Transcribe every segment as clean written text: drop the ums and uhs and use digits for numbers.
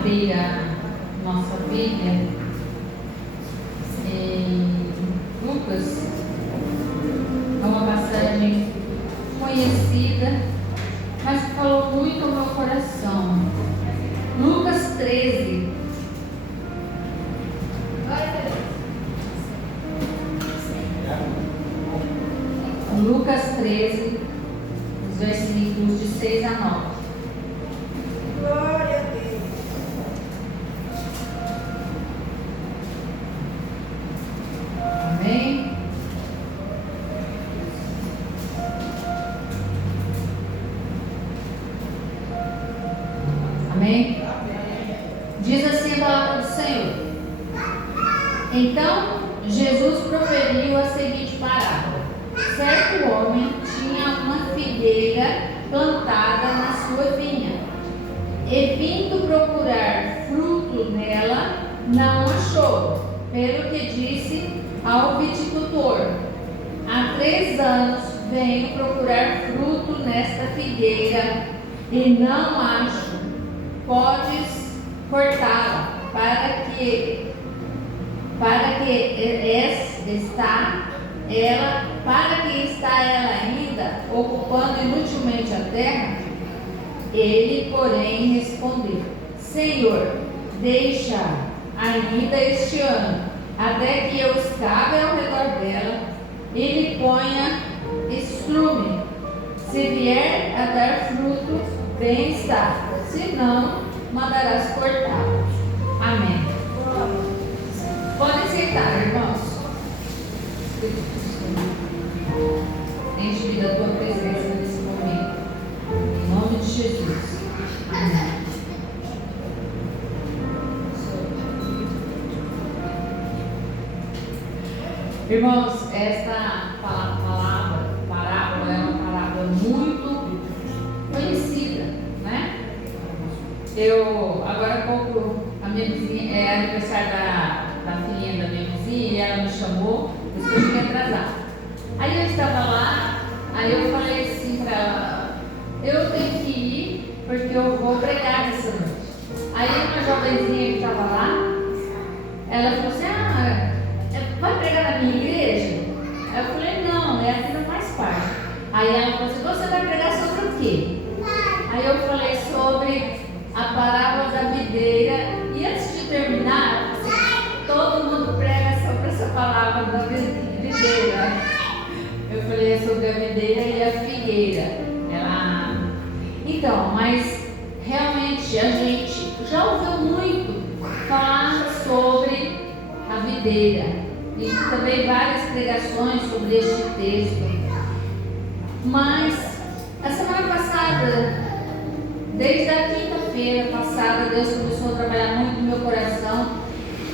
abrir a nossa Bíblia em Lucas, é uma passagem conhecida, mas que falou muito ao meu coração. Lucas 13. Lucas 13, os versículos de 6 a 9. Glória a Deus. Amém? Amém? Diz assim a palavra do Senhor. Então, Jesus proferiu a seguinte parábola. Certo homem tinha uma figueira plantada na sua vinha, e vindo procurar fruto nela, não achou, pelo que disse ao viticultor: há 3 anos venho procurar fruto nesta figueira e não acho. Podes cortá-la para que está ela ainda ocupando inutilmente a terra? Ele, porém, respondeu: Senhor, deixa ainda este ano, até que eu escave ao redor dela e lhe ponha estrume. Se vier a dar fruto, bem está, se não, mandarás cortá-la. Amém. Podem sentar, irmãos. Enche-me da tua presença nesse momento, em nome de Jesus. Amém. Irmãos, esta parábola é uma parábola muito conhecida, né? Agora há pouco, a minha vizinha, é aniversário da filhinha da minha vizinha, e ela me chamou, por isso que eu cheguei atrasada. Aí eu estava lá, aí eu falei assim para ela: eu tenho que ir, porque eu vou pregar essa noite. Aí uma jovenzinha que estava lá, ela falou assim: vai pregar na minha igreja? Aí eu falei: não, aqui não faz parte. Aí ela falou assim: você vai pregar sobre o quê? Aí eu falei sobre a parábola da videira, e antes de terminar, todo mundo prega sobre essa palavra da videira. Eu falei sobre a videira e a figueira. Então, mas realmente a gente já ouviu muito falar sobre a videira, e também várias pregações sobre este texto. Mas a semana passada, desde a quinta-feira passada, Deus começou a trabalhar muito no meu coração.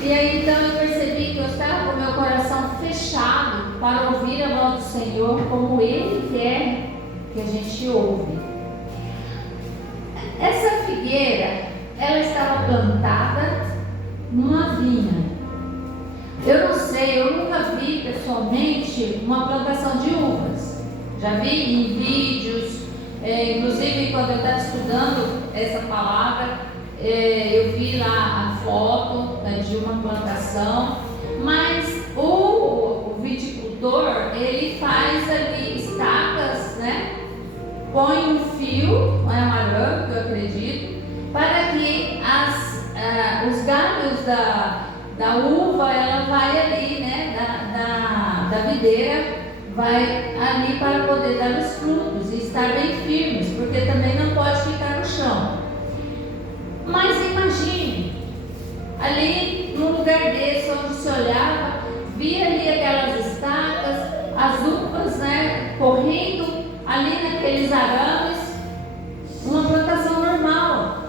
E aí então eu percebi que eu estava com o meu coração fechado para ouvir a voz do Senhor, como Ele quer que a gente ouve. Essa figueira, ela estava plantada numa vinha. Eu não sei, eu nunca vi pessoalmente uma plantação de uvas. Já vi em vídeos, inclusive quando eu estava estudando essa palavra, eu vi lá a foto de uma plantação, mas o viticultor, ele faz ali estacas, né? Põe um fio, um arame, eu acredito, para que os galhos da uva, ela vai ali, né? Da videira, vai ali para poder dar os frutos e estar bem firmes, porque também não pode ficar no chão. Mas imagine, ali num lugar desse, onde se olhava, via ali aquelas estacas, as uvas, né, correndo ali naqueles arames, uma plantação normal.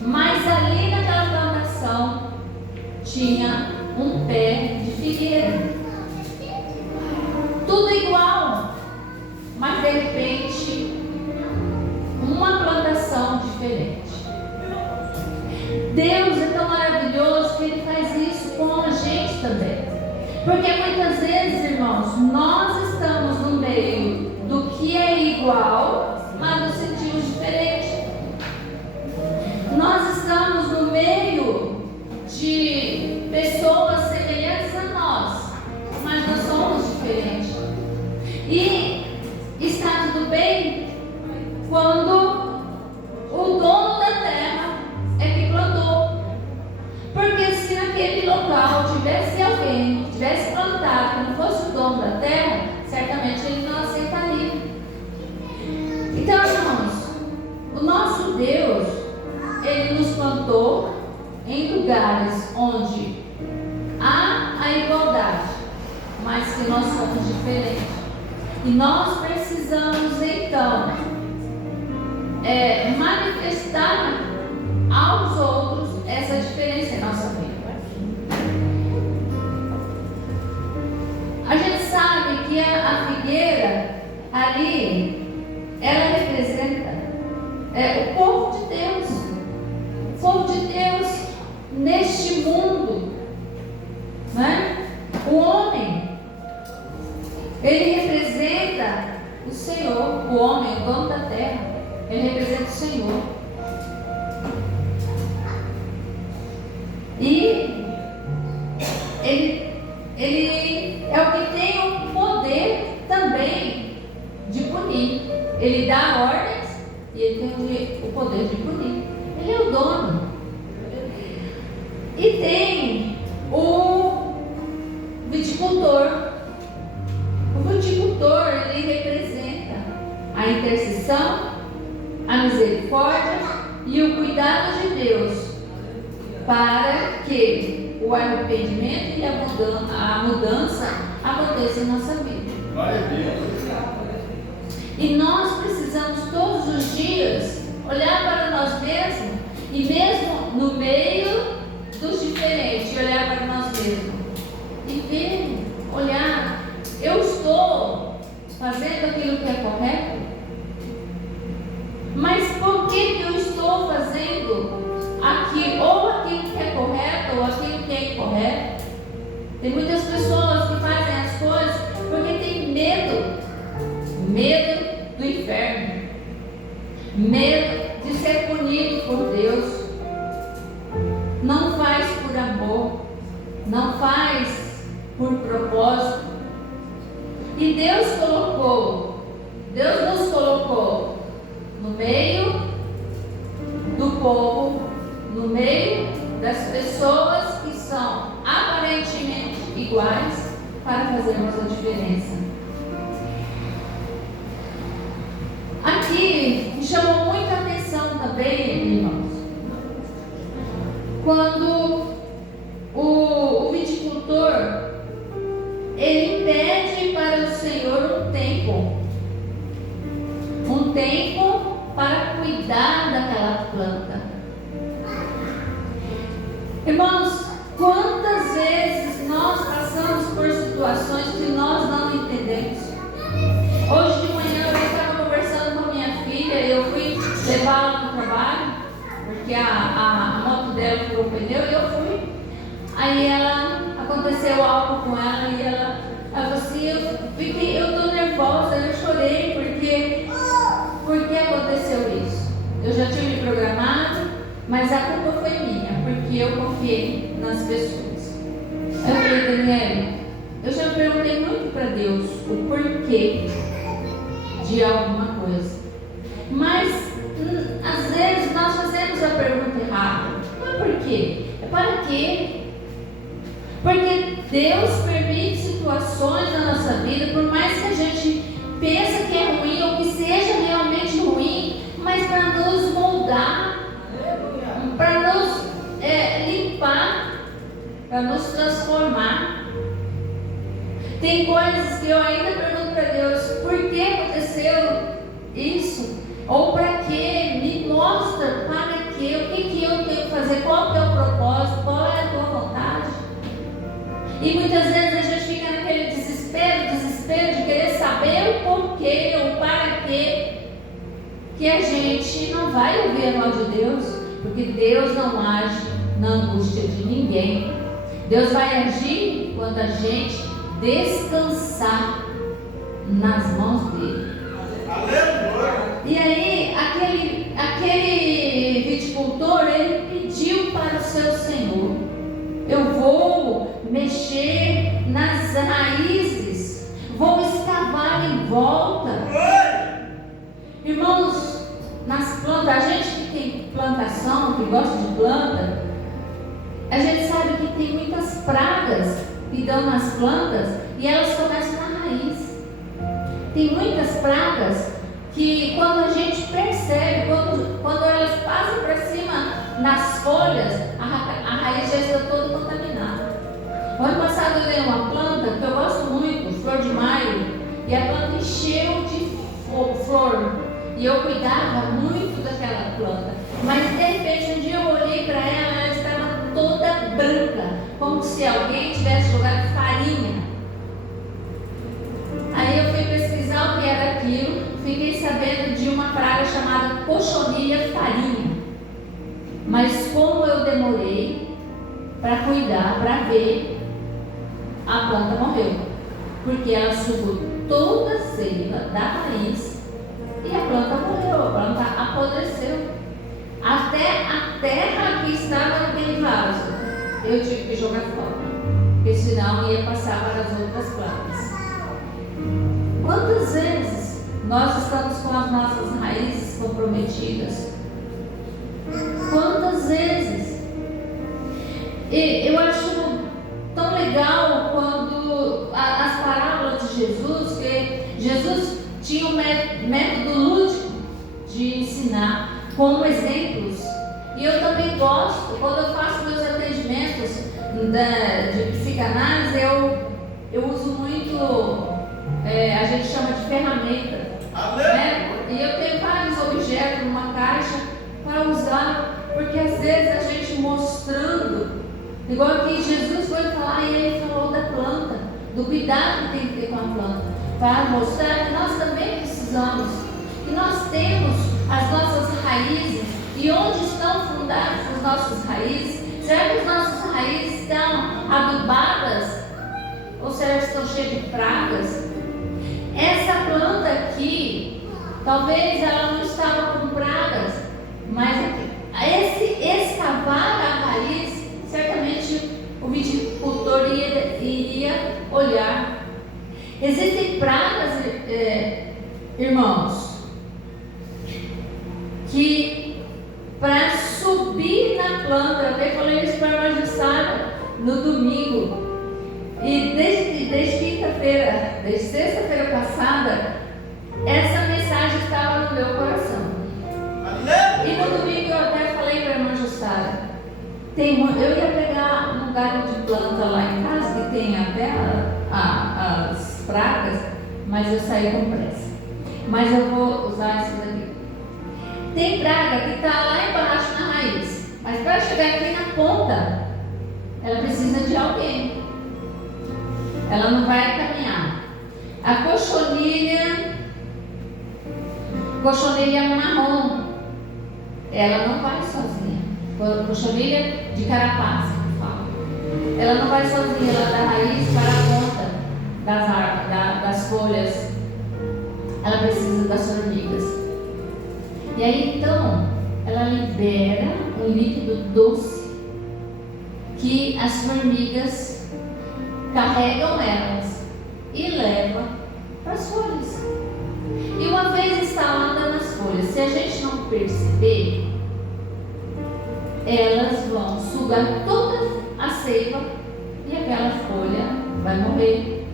Mas ali naquela plantação tinha um pé de figueira. Tudo igual, mas de repente uma plantação diferente. Deus é tão maravilhoso que Ele faz isso com a gente também. Porque muitas vezes, irmãos, nós estamos no meio do que é igual, mas nos sentimos diferentes. Nós estamos no meio em lugares onde há a igualdade, mas que nós somos diferentes. E nós precisamos então manifestar aos outros essa diferença em nossa vida. A gente sabe que a figueira ali, ela representa o povo de Deus. O povo de Deus neste mundo, né? O homem, ele representa o Senhor. O homem, o dono da terra, ele representa o Senhor. E ele é o que tem o poder também de punir. Ele dá ordens e ele tem o poder de punir. Ele é o dono. E tem o viticultor. O viticultor, ele representa a intercessão, a misericórdia e o cuidado de Deus para que o arrependimento e a mudança aconteça em nossa vida. E nós precisamos todos os dias olhar para nós mesmos e mesmo no meio dos diferentes, olhar para nós mesmos e ver, olhar, eu estou fazendo aquilo que é correto? Mas por que eu estou fazendo ou aquilo que é correto ou aquilo que é incorreto? Tem muitas pessoas que fazem as coisas porque tem medo do inferno, medo de ser punido por Deus. Não faz por amor, não faz por propósito. E Deus nos colocou no meio do povo, no meio das pessoas que são aparentemente iguais, para fazermos a diferença. Aqui me chamou muita atenção também, irmãos, quando o viticultor ele pede para o Senhor um tempo para cuidar daquela planta. Irmãos, quantas vezes nós passamos por situações que nós não entendemos? Hoje de manhã eu estava conversando com a minha filha e eu fui levá-la no trabalho, porque a moto dela furou o pneu e eu fui. Aí aconteceu algo com ela e ela falou assim, eu estou nervosa, eu chorei porque aconteceu isso. Eu já tinha me programado, mas a culpa foi minha, porque eu confiei nas pessoas. Eu falei, Daniela, eu já perguntei muito para Deus o porquê de alguma coisa, mas às vezes nós fazemos a pergunta errada. Mas por quê? É para quê? Porque Deus permite situações na nossa vida, por mais que a gente pense que é ruim ou que seja realmente ruim, mas para nos moldar, para nos limpar, para nos transformar. Tem coisas que eu ainda pergunto para Deus, por que aconteceu isso? Ou para quê? Me mostra para quê? O que eu tenho que fazer? Qual que é o propósito? Qual é a tua vontade? E muitas vezes a gente fica naquele desespero de querer saber o porquê ou para quê, que a gente não vai ouvir a voz de Deus, porque Deus não age na angústia de ninguém. Deus vai agir quando a gente descansar nas mãos dele. E aí aquele viticultor, ele pediu para o seu Senhor, eu vou mexer nas raízes, vou escavar em volta. Irmãos, nas plantas, a gente que tem plantação, que gosta de planta, a gente sabe que tem muitas pragas que dão nas plantas e elas começam na raiz. Tem muitas pragas que quando a gente percebe, quando elas passam para cima nas folhas, já está todo contaminado. O ano passado eu dei uma planta que eu gosto muito, flor de maio, e a planta encheu de flor. E eu cuidava muito daquela planta. Mas de repente um dia eu olhei para ela, ela estava toda branca, como se alguém tivesse jogado farinha. Aí eu fui pesquisar o que era aquilo, fiquei sabendo de uma praga chamada cochonilha farinha. Mas como eu demorei para cuidar, para ver, a planta morreu. Porque ela sugou toda a seiva da raiz e a planta morreu, a planta apodreceu. Até a terra que estava naquele vaso, eu tive que jogar fora, porque senão ia passar para as outras plantas. Quantas vezes nós estamos com as nossas raízes comprometidas? Quantas vezes? E eu acho tão legal quando as parábolas de Jesus, que Jesus tinha um método lúdico de ensinar, como exemplos. E eu também gosto, quando eu faço meus atendimentos de psicanálise, eu uso muito, a gente chama de ferramenta, né? E eu tenho vários objetos numa caixa para usar, porque às vezes a gente mostrando, igual aqui Jesus foi falar e ele falou da planta, do cuidado que tem que ter com a planta, para mostrar que nós também precisamos, que nós temos as nossas raízes. E onde estão fundadas as nossas raízes? Será que as nossas raízes estão adubadas? Ou será que estão cheias de pragas? Essa planta aqui, talvez ela não estava com pragas, mas esse escavar a raiz, certamente o viticultor iria olhar. Existem pragas, irmãos, que para subir na planta, eu até falei isso para a irmã Jussara no domingo, e desde quinta-feira, desde sexta-feira passada, essa mensagem estava no meu coração. E no domingo eu até falei para a irmã Jussara, eu ia pegar um galho de planta lá em casa, que tem até as pragas, mas eu saí com pressa. Mas eu vou usar isso daqui. Tem praga que está lá embaixo na raiz, mas para chegar aqui na ponta, ela precisa de alguém. Ela não vai caminhar. A cochonilha marrom, ela não vai sozinha. Cochonilha de carapaça, que fala. Ela não vai sozinha, ela da raiz para a ponta das árvores, das folhas. Ela precisa das formigas. E aí então, ela libera um líquido doce que as formigas carregam elas e levam para as folhas. E uma vez instalada nas folhas, se a gente não perceber, elas vão sugar toda a seiva e aquela folha vai morrer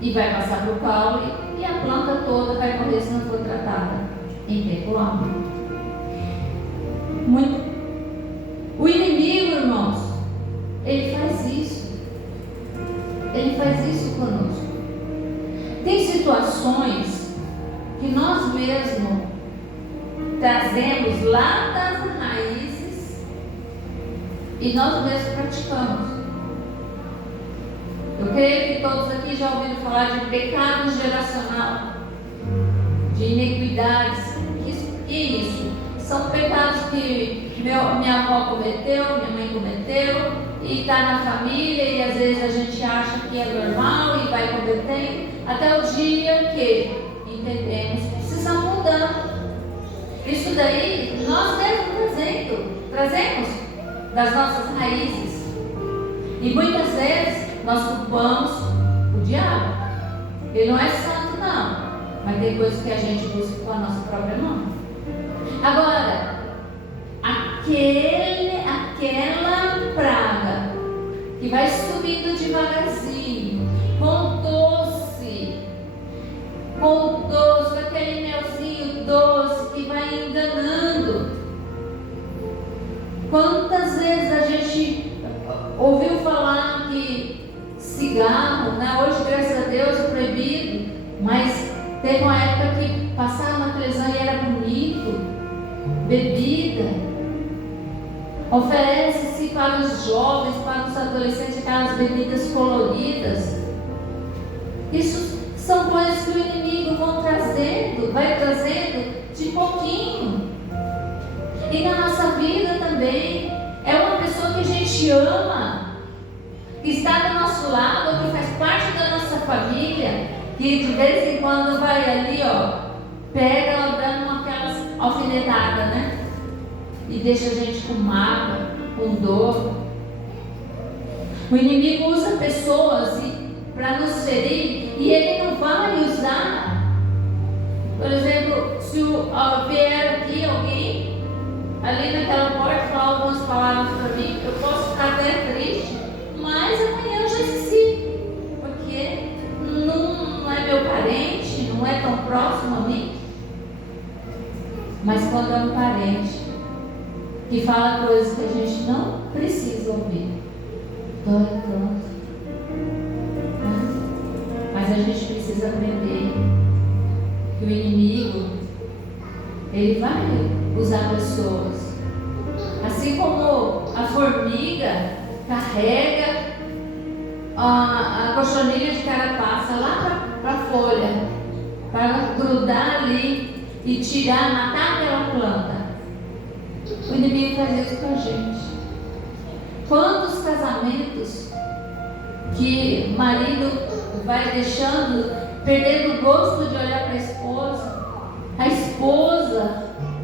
e vai passar para o caule e a planta toda vai morrer se não for tratada em tempo hábil. O inimigo, irmãos, ele faz isso. Ele faz isso conosco. Tem situações que nós mesmos trazemos lá das raízes e nós mesmos praticamos. Eu creio que todos aqui já ouviram falar de pecado geracional, de iniquidades. Que isso? São pecados que minha avó cometeu, minha mãe cometeu, e está na família, e às vezes a gente acha que é normal e vai cometendo, até o dia que entendemos que precisamos mudar. Isso daí nós mesmos trazemos das nossas raízes. E muitas vezes nós culpamos o diabo. Ele não é santo, não, mas tem coisas que a gente busca com a nossa própria mão. Agora, aquela praga que vai subindo devagarzinho, com doce, com aquele melzinho doce que vai enganando. Quantas vezes a gente ouviu falar que cigarro, né? Hoje, graças a Deus, é proibido, mas teve uma época que passava na televisão e era bonito. Bebida. Oferece-se para os jovens, para os adolescentes, aquelas bebidas coloridas. Isso são coisas que o inimigo vai trazendo de pouquinho. E na nossa vida também. É uma pessoa que a gente ama, que está do nosso lado, que faz parte da nossa família, que de vez em quando vai ali, pega ela dando aquelas alfinetadas, né? E deixa a gente com mágoa, com dor. O inimigo usa pessoas para nos ferir, e ele não vai usar. Por exemplo, se vier aqui alguém ali naquela porta falar algumas palavras para mim, eu posso ficar até triste, mas amanhã eu já esqueci, porque não é meu parente, não é tão próximo a mim. Mas quando é um parente que fala coisas que a gente não precisa ouvir, dói tanto. Mas a gente precisa aprender que o inimigo, ele vai usar pessoas. Assim como a formiga carrega a cochonilha de carapaça lá para a folha, para grudar ali e tirar, matar aquela planta. O inimigo faz isso com a gente. Quantos casamentos que o marido vai deixando, perdendo o gosto de olhar para a esposa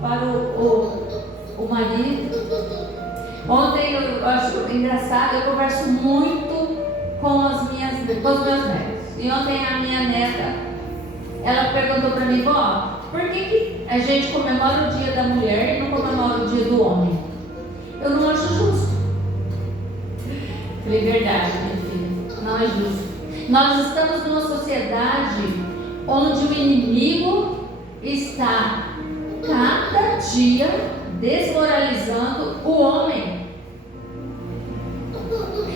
para o marido. Ontem eu acho engraçado, eu converso muito com os meus netos. E ontem a minha neta, ela perguntou para mim: vó, por que a gente comemora o dia da mulher e não comemora o dia do homem? Eu não acho justo. Falei: verdade, minha filha, não é justo. Nós estamos numa sociedade onde o inimigo está cada dia desmoralizando o homem.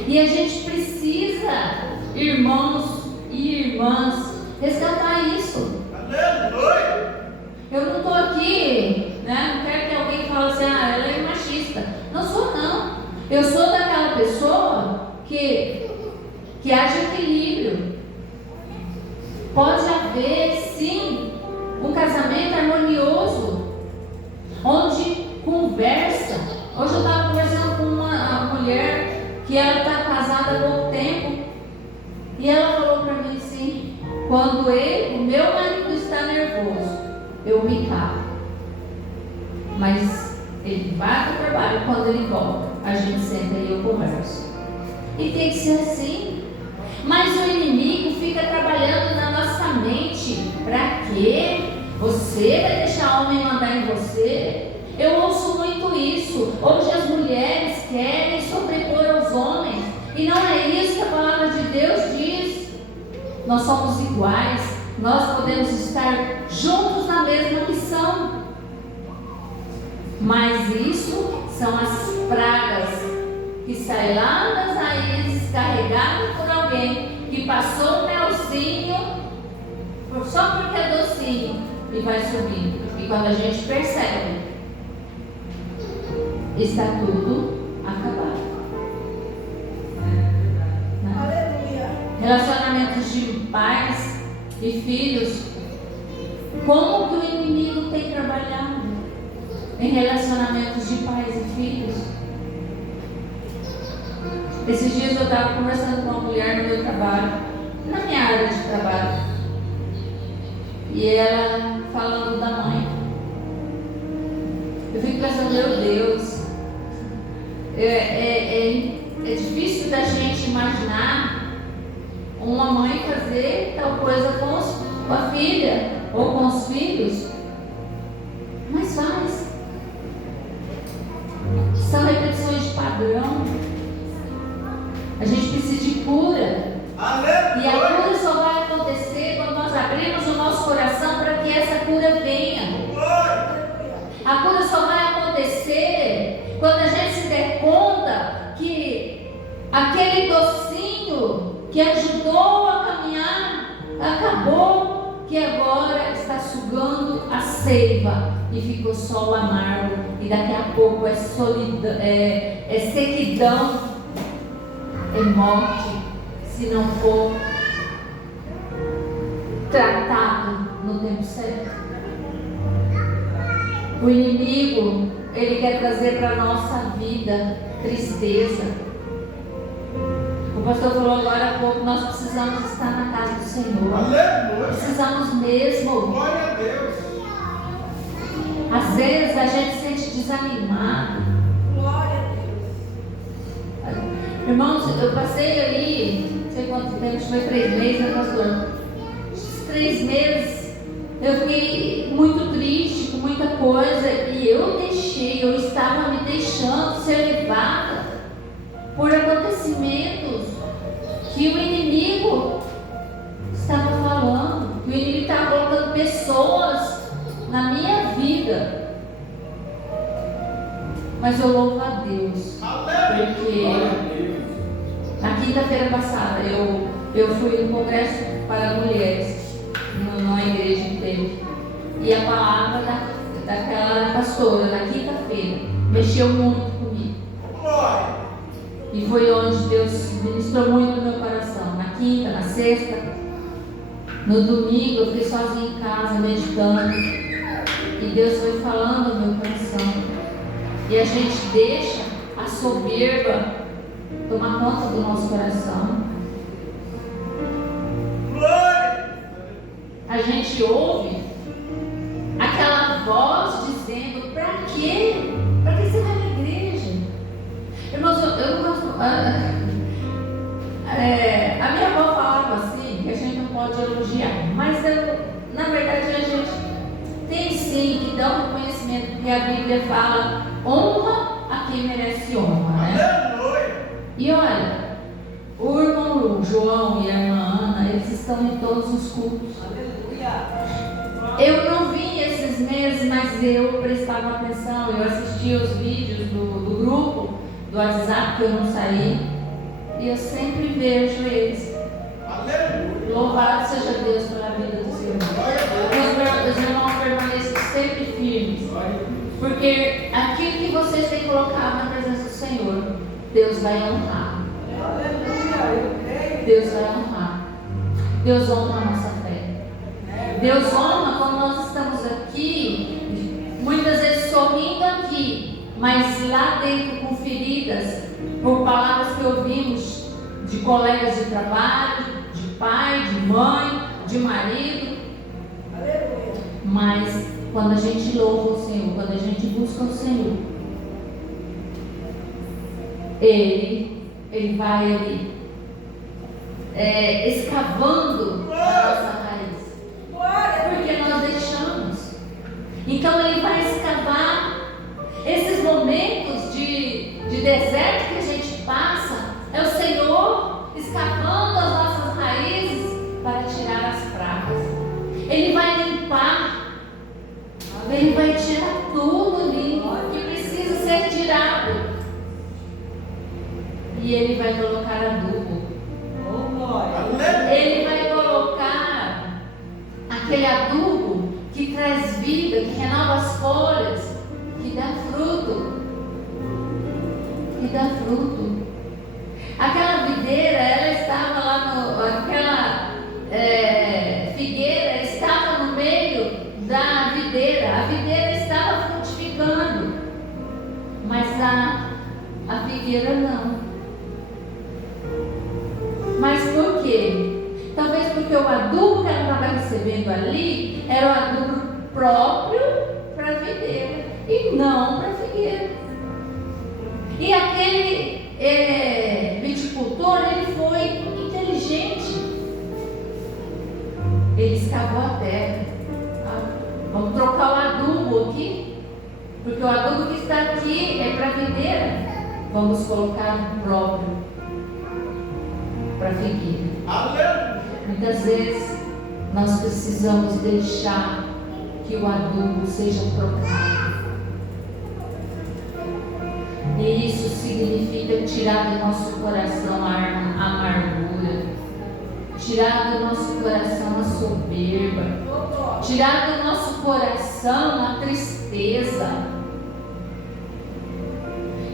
E a gente precisa, irmãos e irmãs, resgatar isso. Eu não estou aqui, né? Não quero que alguém fale assim: ela é machista. Não sou, não. Eu sou daquela pessoa que haja equilíbrio. Pode haver, sim, um casamento harmonioso, onde conversa. Hoje eu estava conversando com uma mulher que ela está casada há pouco tempo, e ela falou para mim assim: quando o meu marido está nervoso, eu me calo, mas ele vai para o trabalho, quando ele volta, a gente senta e eu converso. E tem que ser assim. Mas o inimigo fica trabalhando na nossa mente. Para quê? Você vai deixar o homem mandar em você? Eu ouço muito isso. Hoje as mulheres querem sobrepor aos homens, e não é isso que a palavra de Deus diz. Nós somos iguais, nós podemos estar juntos na mesma missão. Mas isso são as pragas que saem lá das raízes, carregadas por alguém que passou o melzinho, só porque é docinho, e vai subindo. E quando a gente percebe, está tudo acabado. Aleluia. Relacionamentos de pais e filhos. Como que o inimigo tem trabalhado em relacionamentos de pais e filhos? Esses dias eu estava conversando com uma mulher no meu trabalho, na minha área de trabalho, e ela falando da mãe. Eu fico pensando: meu Deus, é difícil da gente imaginar uma mãe fazer tal coisa com a filha ou com os filhos, mas faz. São repetições de padrão. A gente precisa de cura. Aleluia. E a cura só vai acontecer quando nós abrimos o nosso coração para que essa cura venha. A cura só vai acontecer quando a gente se der conta que Aquele docinho que ajudou a caminhar, acabou, que agora está sugando a seiva e ficou só o amargo. E daqui a pouco é solidão, é sequidão, é morte, se não for tratado no tempo certo. O inimigo, ele quer trazer para a nossa vida tristeza. O pastor falou agora há pouco, nós precisamos estar na casa do Senhor. Aleluia. Precisamos mesmo. Glória a Deus. Às vezes a gente se sente desanimado. Glória a Deus. Irmãos, eu passei aí, não sei quanto tempo, acho que foi 3 meses, né, pastor? Esses 3 meses eu fiquei muito triste com muita coisa e eu estava me deixando ser levada por acontecimentos que o inimigo estava falando, que o inimigo estava colocando pessoas na minha vida. Mas eu louvo a Deus, porque na quinta-feira passada eu fui no congresso para mulheres, numa igreja que teve, e a palavra daquela pastora na quinta-feira mexeu muito comigo. E foi onde Deus ministrou muito no meu coração. Na quinta, na sexta, no domingo eu fiquei sozinha em casa meditando. E Deus foi falando no meu coração. E a gente deixa a soberba tomar conta do nosso coração. A gente ouve aquela voz dizendo: pra quê? Pra que você vai na igreja? Irmãos, eu não gosto. A minha avó falava assim, que a gente não pode elogiar, mas na verdade a gente tem sim que dar um reconhecimento, porque a Bíblia fala: honra a quem merece honra, né? E olha, o irmão João e a irmã Ana, eles estão em todos os cultos. Eu não vi esses meses, mas eu prestava atenção, eu assistia os vídeos do grupo, do WhatsApp, que eu não saí, e eu sempre vejo eles. Aleluia. Louvado seja Deus pela vida dos irmãos. Os irmãos permaneçam sempre firmes, porque aquilo que vocês têm colocado na presença do Senhor, Deus vai honrar. Deus vai honrar. Deus honra a nossa fé. Deus honra quando nós estamos aqui, muitas vezes sorrindo aqui, mas lá dentro com feridas, por palavras que ouvimos de colegas de trabalho, de pai, de mãe, de marido. Mas quando a gente louva o Senhor, quando a gente busca o Senhor, Ele vai ali escavando a nossa raiz, porque nós deixamos. Então Ele vai escavar esses momentos de deserto que a gente passa. É o Senhor escavando as nossas raízes para tirar as pragas. Ele vai limpar, Ele vai tirar tudo ali que precisa ser tirado. E Ele vai colocar adubo. Ele vai colocar aquele adubo que traz vida, que renova as folhas, que dá fruto. Que dá fruto. Aquela videira, ela estava lá aquela figueira estava no meio da videira. A videira estava frutificando, mas a figueira não. Mas por quê? Talvez porque o adubo que ela estava recebendo ali era o adubo próprio para a videira e não para a figueira. E aquele viticultor, ele foi inteligente. Ele escavou a terra. Vamos trocar o adubo aqui, porque o adubo que está aqui é para a videira. Vamos colocar o próprio para a figueira. Muitas vezes nós precisamos deixar que o adubo seja trocado. E isso significa tirar do nosso coração a amargura, tirar do nosso coração a soberba, tirar do nosso coração a tristeza.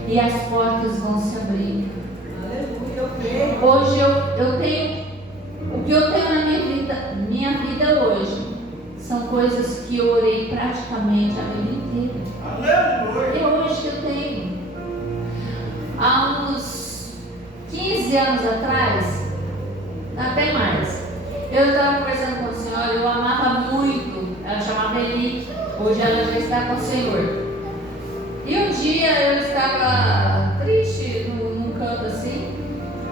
E as portas vão se abrir. Hoje eu tenho, o que eu tenho na minha vida hoje, são coisas que eu orei praticamente a vida inteira. Aleluia. É hoje que eu tenho. Há uns 15 anos atrás, até mais, eu estava conversando com a senhora, eu amava muito, ela chamava Eli, hoje ela já está com o Senhor. E um dia eu estava triste num canto assim,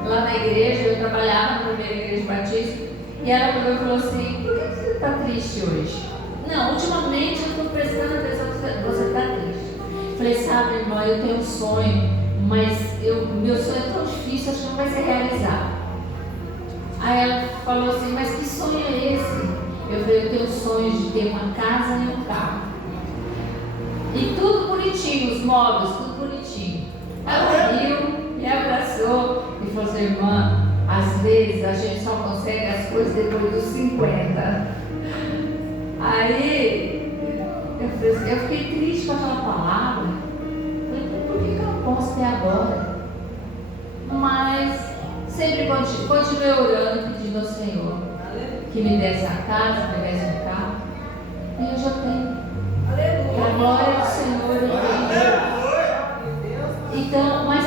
lá na igreja, eu trabalhava na primeira igreja batista, e ela falou assim: por que você está triste hoje? Não, ultimamente eu estou prestando atenção que você está triste. Falei: sabe, irmã, eu tenho um sonho, mas meu sonho é tão difícil, acho que não vai ser realizado. Aí ela falou assim: mas que sonho é esse? Eu falei: eu tenho um sonho de ter uma casa e um carro. E tudo bonitinho, os móveis, tudo bonitinho. Ela riu, me abraçou e falou assim: irmã, às vezes a gente só consegue as coisas depois dos 50. Aí eu fiquei triste com aquela palavra. Falei: por que eu não posso ter agora? Mas sempre continuei orando, pedindo ao Senhor que me desse a casa, que me desse um carro. E eu já tenho. Para a glória do Senhor, eu tenho. Então, mas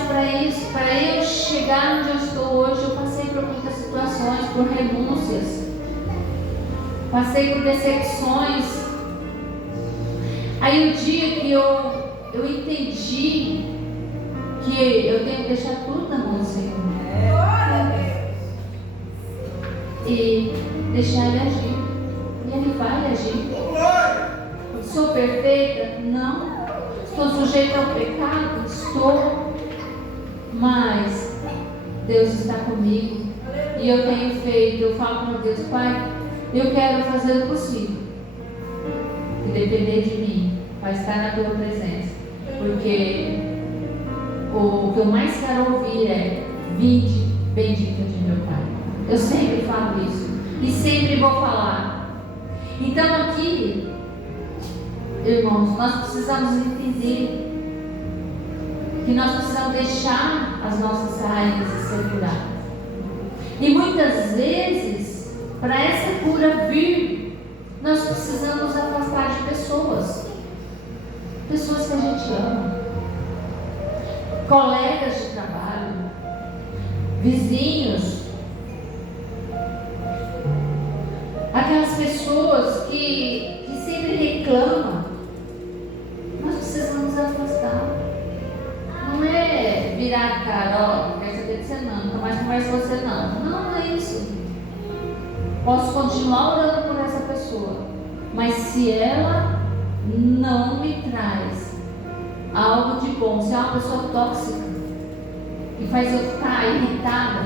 para eu chegar onde eu estou hoje, eu passei por muitas situações, por renúncias, passei por decepções. Aí o dia que eu entendi que eu tenho que deixar tudo na mão do Senhor e deixar Ele agir, e Ele vai agir. Sou perfeita? Não. Estou sujeita ao pecado? Estou. Mas Deus está comigo. E eu tenho feito, eu falo para Deus: Pai, eu quero fazer o possível. E depender de mim, vai estar na tua presença. Porque o que eu mais quero ouvir é: vinde, bendita de meu Pai. Eu sempre falo isso. E sempre vou falar. Então aqui, irmãos, nós precisamos entender que nós precisamos deixar as nossas raízes ser curadas. E muitas vezes, para essa cura vir, nós precisamos nos afastar de pessoas que a gente ama, colegas de trabalho, vizinhos, aquelas pessoas que sempre reclamam. Nós precisamos afastar. Não é virar a cara: ó, não quer saber de você não, nunca mais converso com você não. Não é isso. Posso continuar orando por essa pessoa, mas se ela não me traz algo de bom, se é uma pessoa tóxica que faz eu ficar irritada,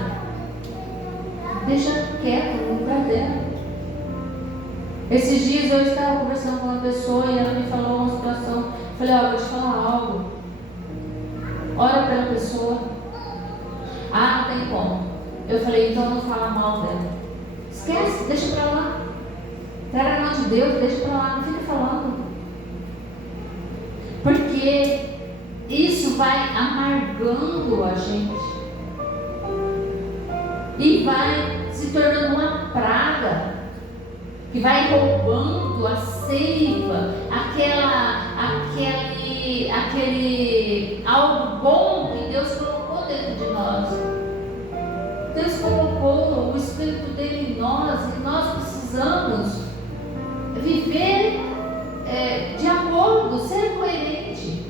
deixa quieto no lugar dela. Esses dias eu estava conversando com uma pessoa e ela me falou uma situação. Falei: ó, vou te falar algo. Ora pela pessoa. Ah, não tem como. Eu falei: então não fala mal dela. Esquece, deixa pra lá. Pega na mão de Deus, deixa pra lá, não fica falando. Porque isso vai amargando a gente. E vai se tornando uma praga, que vai roubando a seiva, aquele algo bom que Deus colocou dentro de nós. Deus colocou o Espírito dele em nós, e nós precisamos viver de acordo, ser coerente.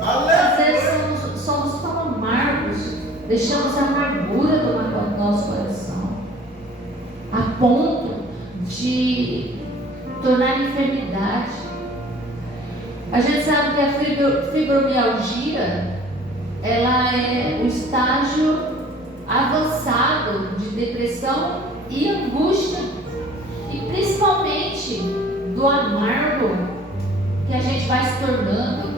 Às vezes somos tão amargos, deixamos a amargura tomar conta do nosso coração, a ponto de tornar enfermidade. A gente sabe que a fibromialgia, ela é o estágio avançado de depressão e angústia, e principalmente do amargo que a gente vai se tornando.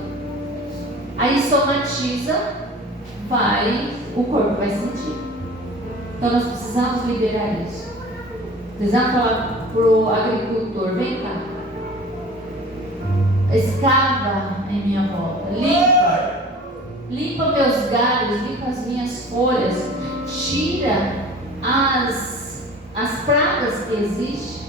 aí somatiza, o corpo vai sentir. Então nós precisamos liberar isso. Precisamos falar para o agricultor: vem cá, escava em minha volta, limpa meus galhos, limpa as minhas folhas, tira as pragas que existem.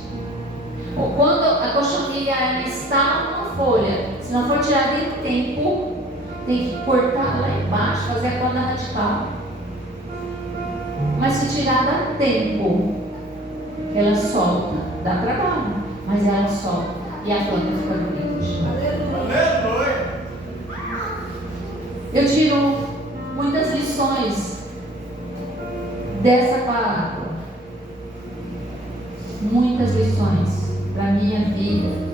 Ou quando a cochonilha ela está numa folha, se não for tirada em tempo, tem que cortar lá embaixo, fazer a poda radical. Mas se tirada a tempo, ela solta, dá trabalho, mas ela solta e a planta fica bonita. Aleluia. Eu tiro muitas lições dessa palavra, muitas lições para a minha vida,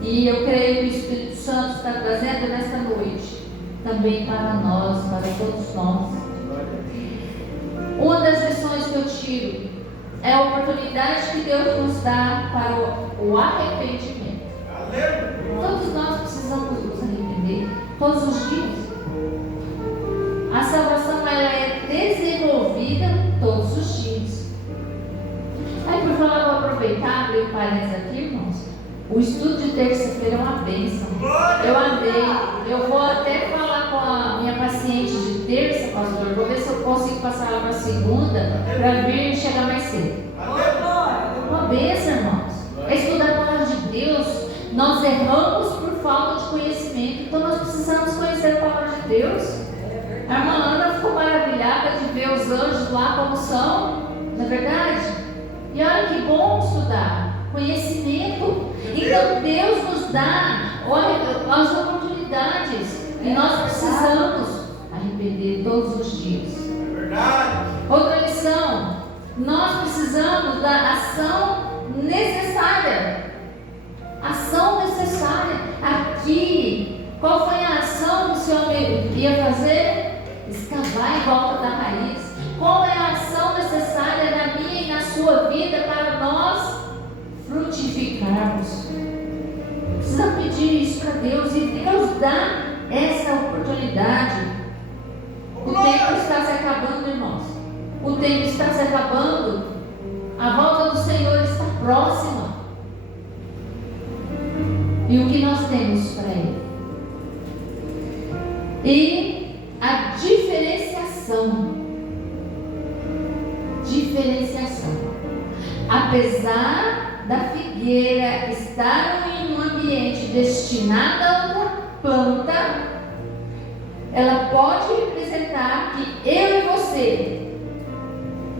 e eu creio que o Espírito Santo está trazendo nesta noite também para nós, para todos nós. Uma das lições que eu tiro é a oportunidade que Deus nos dá para o arrependimento. Todos nós precisamos nos arrepender todos os dias. A salvação ela é desenvolvida todos os dias. Aí, por falar, vou aproveitar, abrir um parênteses aqui, irmãos. O estudo de terça-feira é uma bênção. Eu amei. Eu vou até falar com a minha paciente de terça, pastor. Vou ver se eu consigo passar ela para segunda, para vir e chegar mais cedo. Uma bênção, irmãos. É estudar a palavra de Deus. Nós erramos por falta de conhecimento, então nós precisamos conhecer a palavra de Deus. A irmã Ana ficou maravilhada de ver os anjos lá como são, não é verdade? E olha que bom estudar, conhecimento. Então Deus nos dá as oportunidades e nós precisamos arrepender todos os dias. É verdade. Outra lição: nós precisamos da ação necessária. Ação necessária. Aqui, qual foi a ação que o Senhor ia fazer? Escavar em volta da raiz. Qual é a ação necessária na minha e na sua vida para nós frutificarmos? Precisa pedir isso para Deus, e Deus dá essa oportunidade. O tempo está se acabando, irmãos. O tempo está se acabando. A volta do Senhor está próxima. E o que nós temos para Ele? E a diferenciação. Apesar da figueira estar em um ambiente destinado a outra planta, ela pode representar que eu e você,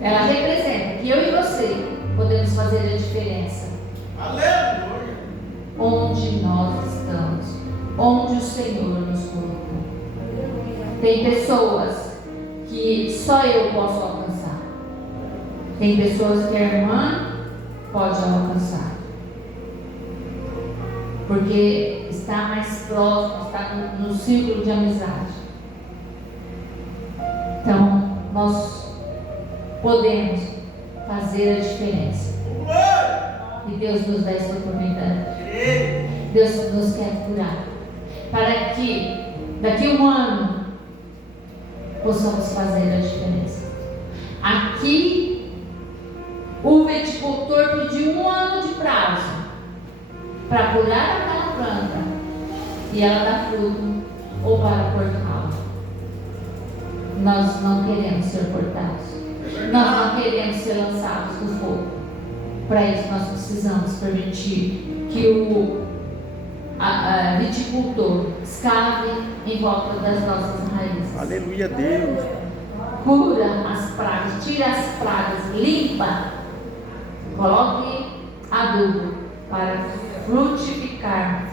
ela representa que eu e você podemos fazer a diferença. Aleluia. Onde nós estamos, onde o Senhor nos colocou. Tem pessoas que só eu posso alcançar. Tem pessoas que a irmã pode alcançar, porque está mais próximo, está no círculo de amizade. Então, nós podemos fazer a diferença. E Deus nos dá essa oportunidade. Deus nos quer curar, para que daqui a um ano possamos fazer a diferença. Aqui, o viticultor pediu 1 ano de prazo para curar aquela planta e ela dar fruto, ou para cortá-la. Nós não queremos ser cortados, nós não queremos ser lançados no fogo. Para isso nós precisamos permitir que o viticultor escave em volta das nossas raízes. Aleluia, Deus. Cura as pragas, tira as pragas, limpa, coloque adubo para frutificar.